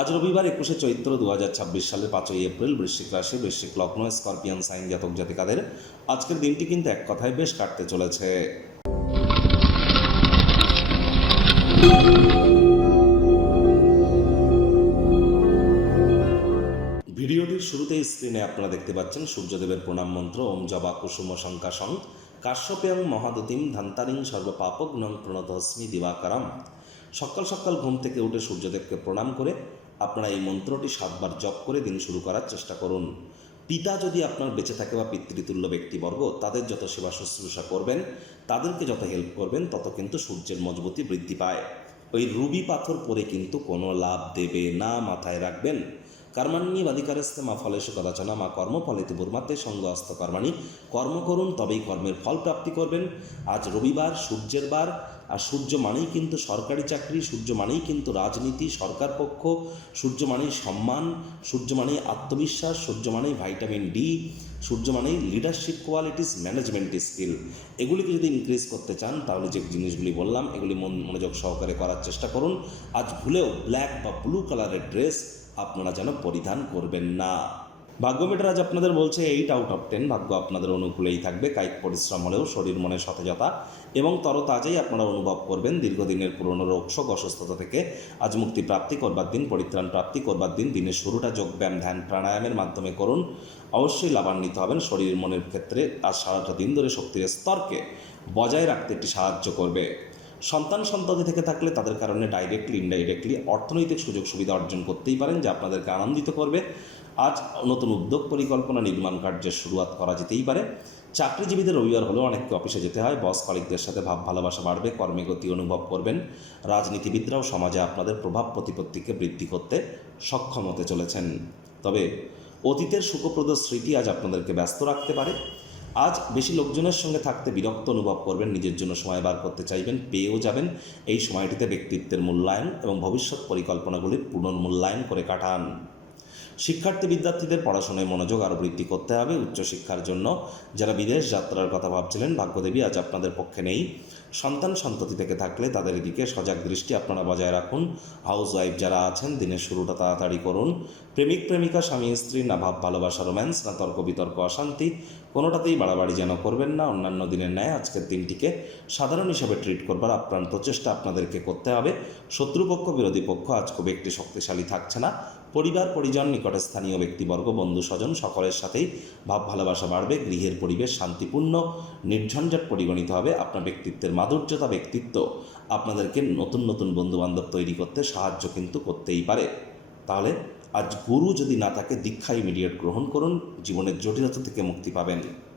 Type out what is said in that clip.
আজ রবিবার 21শে চৈত্র 2026 সালের 5ই এপ্রিল বৃশ্চিক রাশি, বৃশ্চিক লগ্ন, স্করপিয়ান সাইন জাতক জাতিকাদের আজকের দিনটি কিন্তু এক কথায় বেশ কাটতে চলেছে। ভিডিওটির শুরুতেই স্ক্রিনে আপনারা দেখতে পাচ্ছেন সূর্যদেবের প্রণাম মন্ত্র ওম জবা কুসুম শঙ্কাশং কাশ্যপেয়ং মহাদতিম ধান্তারিং সর্বপাপগ্নং প্রণতস্মি দিবাকারম। সকাল সকাল ঘুম থেকে উঠে সূর্যদেবকে প্রণাম করে আপনারা এই মন্ত্রটি 7 বার জপ করে দিন শুরু করার চেষ্টা করুন। পিতা যদি আপনার বেঁচে থাকে বা পিতৃতুল্য ব্যক্তিবর্গ, তাদের যত সেবা শুশ্রূষা করবেন, তাদেরকে যত হেল্প করবেন, তত কিন্তু সূর্যের মজবুতি বৃদ্ধি পায়। ওই রুবি পাথর পরে কিন্তু কোনো লাভ দেবে না, মাথায় রাখবেন। কর্মাণ্যেবাধিকারস্তে মা ফলেষু কদাচন মা কর্মফলেতু বুর্মাতে সঙ্গস্ত কর্মাণি। কর্ম করুন, তবেই কর্মের ফল প্রাপ্তি করবেন। আজ রবিবার, সূর্যের বার, আর সূর্য মানেই কিন্তু সরকারি চাকরি, সূর্য মানেই কিন্তু রাজনীতি, সরকার পক্ষ, সূর্য মানেই সম্মান, সূর্য মানেই আত্মবিশ্বাস, সূর্য মানেই ভাইটামিন ডি, সূর্য মানেই লিডারশিপ কোয়ালিটিস, ম্যানেজমেন্ট স্কিল। এগুলিকে যদি ইনক্রিজ করতে চান, তাহলে যে জিনিসগুলি বললাম এগুলি মনোযোগ সহকারে করার চেষ্টা করুন। আজ ভুলেও ব্ল্যাক বা ব্লু কালারের ড্রেস আপনারা যেন পরিধান করবেন না। ভাগ্যমিটার আজ আপনাদের বলছে 8 আউট অফ 10, ভাগ্য আপনাদের অনুকূলেই থাকবে। কায়িক পরিশ্রম হলেও শরীর মনে সতেজতা এবং তরতাজাই আপনারা অনুভব করবেন। দীর্ঘদিনের পুরনো রোগশোক অসুস্থতা থেকে আজ মুক্তি প্রাপ্তি করবার দিন, পরিত্রাণ প্রাপ্তি করবার দিন। দিনের শুরুটা যোগব্যায়াম, ধ্যান, প্রাণায়ামের মাধ্যমে করুন, অবশ্যই লাভান্বিত হবেন। শরীর মনের ক্ষেত্রে আজ সারাটা দিন ধরে শক্তির স্তরকে বজায় রাখতে একটি সাহায্য করবে। সন্তান থেকে থাকলে তাদের কারণে ডাইরেক্টলি ইনডাইরেক্টলি অর্থনৈতিক সুযোগ সুবিধা অর্জন করতেই পারেন, যা আপনাদেরকে আনন্দিত করবে। আজ নতুন উদ্যোগ পরিকল্পনা নির্মাণ কার্যের শুরুয়াত করা যেতেই পারে। চাকরিজীবীদের রবিবার হলেও অনেককে অফিসে যেতে হয়। বস কলিগদের সাথে ভাব ভালোবাসা বাড়বে, কর্মে গতি অনুভব করবেন। রাজনীতিবিদরাও সমাজে আপনাদের প্রভাব প্রতিপত্তিকে বৃদ্ধি করতে সক্ষম হতে চলেছেন। তবে অতীতের সুখপ্রদ স্মৃতি আজ আপনাদেরকে ব্যস্ত রাখতে পারে। আজ বেশি লোকজনের সঙ্গে থাকতে বিরক্ত অনুভব করবেন, নিজের জন্য সময় বার করতে চাইবেন, পেয়েও যাবেন। এই সময়টিতে ব্যক্তিত্বের মূল্যায়ন এবং ভবিষ্যৎ পরিকল্পনাগুলির পুনর্মূল্যায়ন করে কাটান। শিক্ষার্থী বিদ্যার্থীদের পড়াশোনায় মনোযোগ আরও বৃদ্ধি করতে হবে। উচ্চশিক্ষার জন্য যারা বিদেশ যাত্রার কথা ভাবছিলেন, ভাগ্যদেবী আজ আপনাদের পক্ষে নেই। সন্ততি থেকে থাকলে তাদের দিকে সজাগ দৃষ্টি আপনারা বজায় রাখুন। হাউস ওয়াইফ যারা আছেন, দিনের শুরুটা তাড়াতাড়ি করুন। প্রেমিক প্রেমিকা, স্বামী স্ত্রী, না ভাব ভালোবাসা রোম্যান্স, না তর্ক বিতর্ক অশান্তি, কোনোটাতেই বাড়াবাড়ি যেন করবেন না। অন্যান্য দিনের ন্যায় আজকের দিনটিকে সাধারণ হিসাবে ট্রিট করবার আপ্রাণ প্রচেষ্টা আপনাদেরকে করতে হবে। শত্রুপক্ষ, বিরোধী পক্ষ আজ খুব একটি শক্তিশালী থাকছে না। পরিবার পরিজন, নিকটে স্থানীয় ব্যক্তিবর্গ, বন্ধু স্বজন সকলের সাথেই ভাব ভালোবাসা বাড়বে। গৃহের পরিবেশ শান্তিপূর্ণ, নির্ঝঞ্ঝাট পরিগণিত হবে। আপনার ব্যক্তিত্বের মাধুর্যতা, ব্যক্তিত্ব আপনাদেরকে নতুন নতুন বন্ধুবান্ধব তৈরি করতে সাহায্য কিন্তু করতেই পারে। তাহলে আজ গুরু যদি না থাকে, দীক্ষা ইমিডিয়েট গ্রহণ করুন, জীবনের জটিলতা থেকে মুক্তি পাবেন।